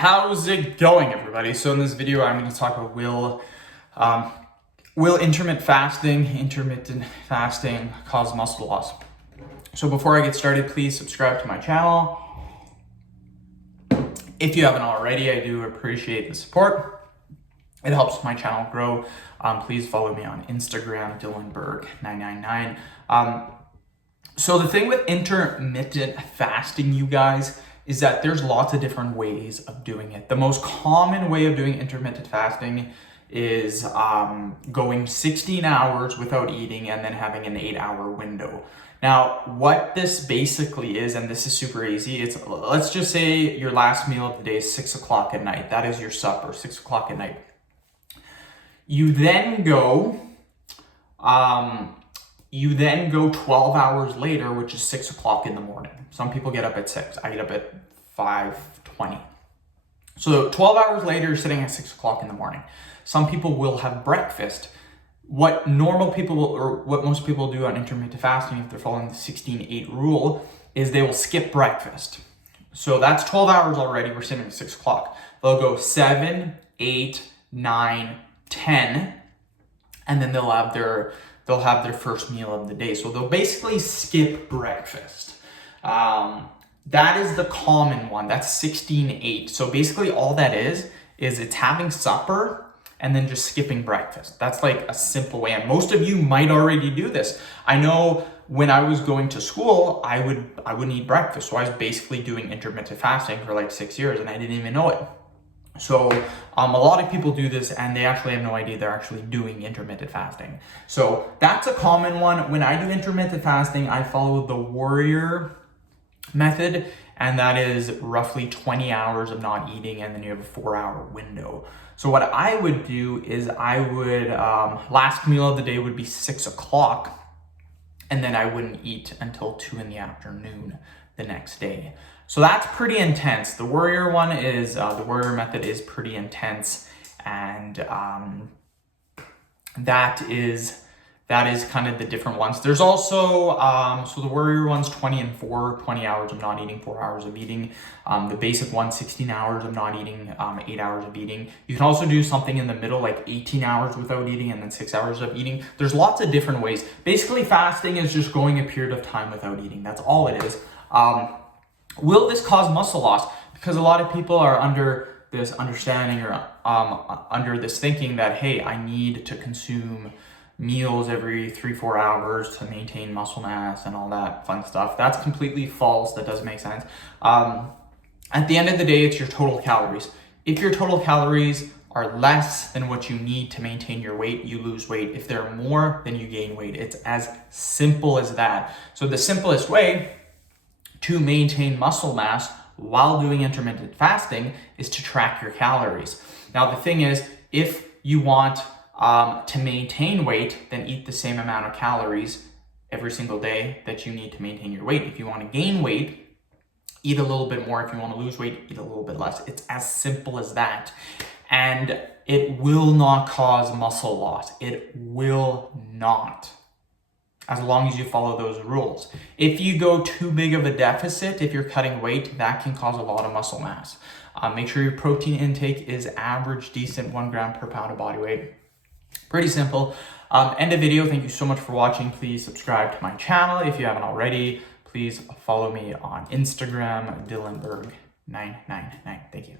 How's it going, everybody? So in this video, I'm going to talk about will intermittent fasting cause muscle loss? So before I get started, please subscribe to my channel. If you haven't already, I do appreciate the support. It helps my channel grow. Please follow me on Instagram, DylanBerg999. So the thing with intermittent fasting, you guys, is that there's lots of different ways of doing it. The most common way of doing intermittent fasting is going 16 hours without eating and then having an 8-hour window. Now, what this basically is, and this is super easy, it's, let's just say your last meal of the day is 6 o'clock at night. That is your supper, 6 o'clock at night. You then go 12 hours later, which is 6 o'clock in the morning. Some people get up at 6. I get up at 5:20. So 12 hours later, you're sitting at 6 o'clock in the morning. Some people will have breakfast. What normal people or what most people do on intermittent fasting, if they're following the 16-8 rule, is they will skip breakfast. So that's 12 hours already. We're sitting at 6 o'clock. They'll go 7, 8, 9, 10, and then they'll have their first meal of the day. So they'll basically skip breakfast. That is the common one. That's 16-8. So basically all that is it's having supper and then just skipping breakfast. That's like a simple way. And most of you might already do this. I know when I was going to school, I wouldn't eat breakfast. So I was basically doing intermittent fasting for like 6 years and I didn't even know it. So a lot of people do this and they actually have no idea they're actually doing intermittent fasting. So that's a common one. When I do intermittent fasting, I follow the warrior method, and that is roughly 20 hours of not eating, and then you have a 4-hour window. So what I would do is I would, last meal of the day would be 6 o'clock, and then I wouldn't eat until 2 in the afternoon the next day. So that's pretty intense. The warrior one is, the warrior method is pretty intense, and that is kind of the different ones. There's also, so the warrior one's 20 and 4, 20 hours of not eating, 4 hours of eating. The basic one, 16 hours of not eating, 8 hours of eating. You can also do something in the middle, like 18 hours without eating and then 6 hours of eating. There's lots of different ways. Basically, fasting is just going a period of time without eating. That's all it is. Will this cause muscle loss? Because a lot of people are under this understanding or under this thinking that, hey, I need to consume meals every 3-4 hours to maintain muscle mass and all that fun stuff. That's completely false. That doesn't make sense. At the end of the day, it's your total calories. If your total calories are less than what you need to maintain your weight, you lose weight. If they're more, then you gain weight. It's as simple as that. So the simplest way to maintain muscle mass while doing intermittent fasting is to track your calories. Now, the thing is, if you want to maintain weight, then eat the same amount of calories every single day that you need to maintain your weight. If you want to gain weight, eat a little bit more. If you want to lose weight, eat a little bit less. It's as simple as that. And it will not cause muscle loss. It will not, as long as you follow those rules. If you go too big of a deficit, if you're cutting weight, that can cause a lot of muscle mass. Make sure your protein intake is average, decent, 1 gram per pound of body weight. Pretty simple. End of video. Thank you so much for watching. Please subscribe to my channel if you haven't already. Please follow me on Instagram, DylanBerg999. Thank you.